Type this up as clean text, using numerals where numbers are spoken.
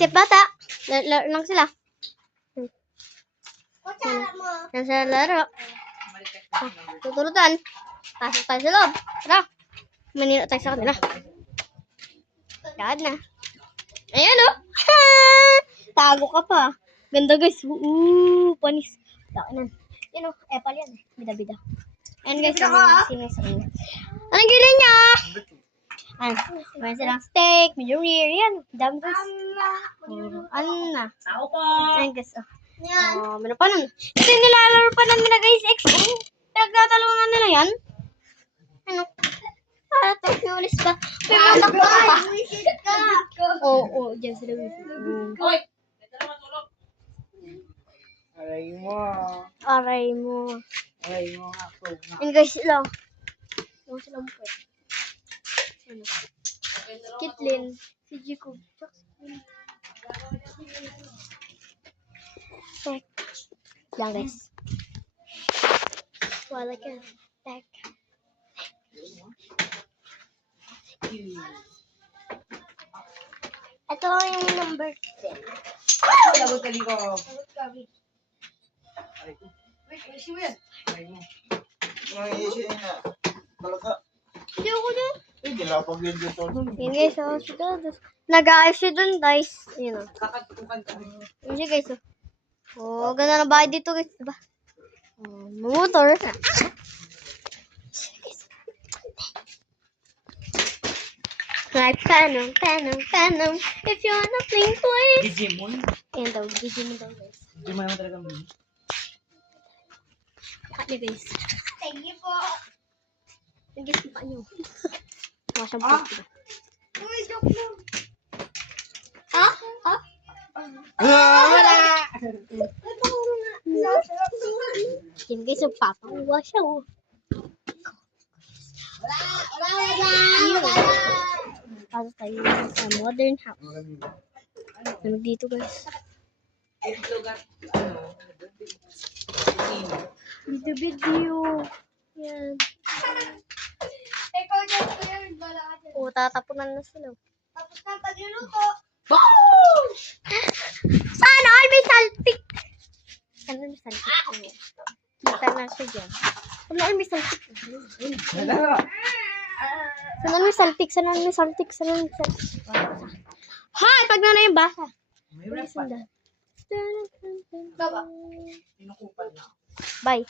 Isip bata. Laro lang sila. Yan sa laro. Tutulutan. Pasok tayo sa loob. Tara. Manino tayo sa kanila. Yan na. Ayan o. Tago ka pa. Ganda guys. Panis. Takinan. Yan o. Epal yan. Bida-bida. Ayan guys. Sino sa kanila. Anong gilin niya? Ayan. May silang steak. Medium rare. Yan. Dami guys. Ano na? Ayan guys. Meron pa nun. Ito yung nilalaro pa namin na guys. Pinagtatalungan nila yan. Ano? Ulis ka. May matak pa. Oo, dyan sila. Aray mo. Aray mo. Aray mo ako. Yan guys sila. Yung sila mo po. Ano? Kitlin. Si Jacob. Tek. Lang guys. Wala ka. Tek. Ito yung number 10. Labot ka dito. Wait, isi mo yan. Aray mo. Nangyayisi na. Talaga. Hindi ako dun. Eh, dilapag yun dito. Yun guys, nag-aayos siya dun guys. Yun o. Kakatukan ka. Yun siya guys o. Oh, ganda na bahay dito guys. Diba? Motor. Like Venom. If you wanna play toys. Digimon. Ayan daw, Digimon daw guys. Digimon naman talaga mo. Pakat niya guys. Thank you po. Yung guys, pakat niyo. Mga siyang po. Uy, joke lang. Ha? Ha? Wala! Yan guys, yung papakuha siya oh. Pasok tayo sa modern house. Lamig dito guys. Video. Yan. Ikaw dyan, kuya, wala ka dyan. O, tatapunan na sila. Tapos na ang pagluluto. Sana all may salpik. Sana may salpik. Kita na siya dyan. Sana all may salpik. Wala! Sana all may salpik. Sana all may salpik. Sana all may salpik. Ha! Pag na yung basa. May rap pa. Baba. Sinukupan na. Bye.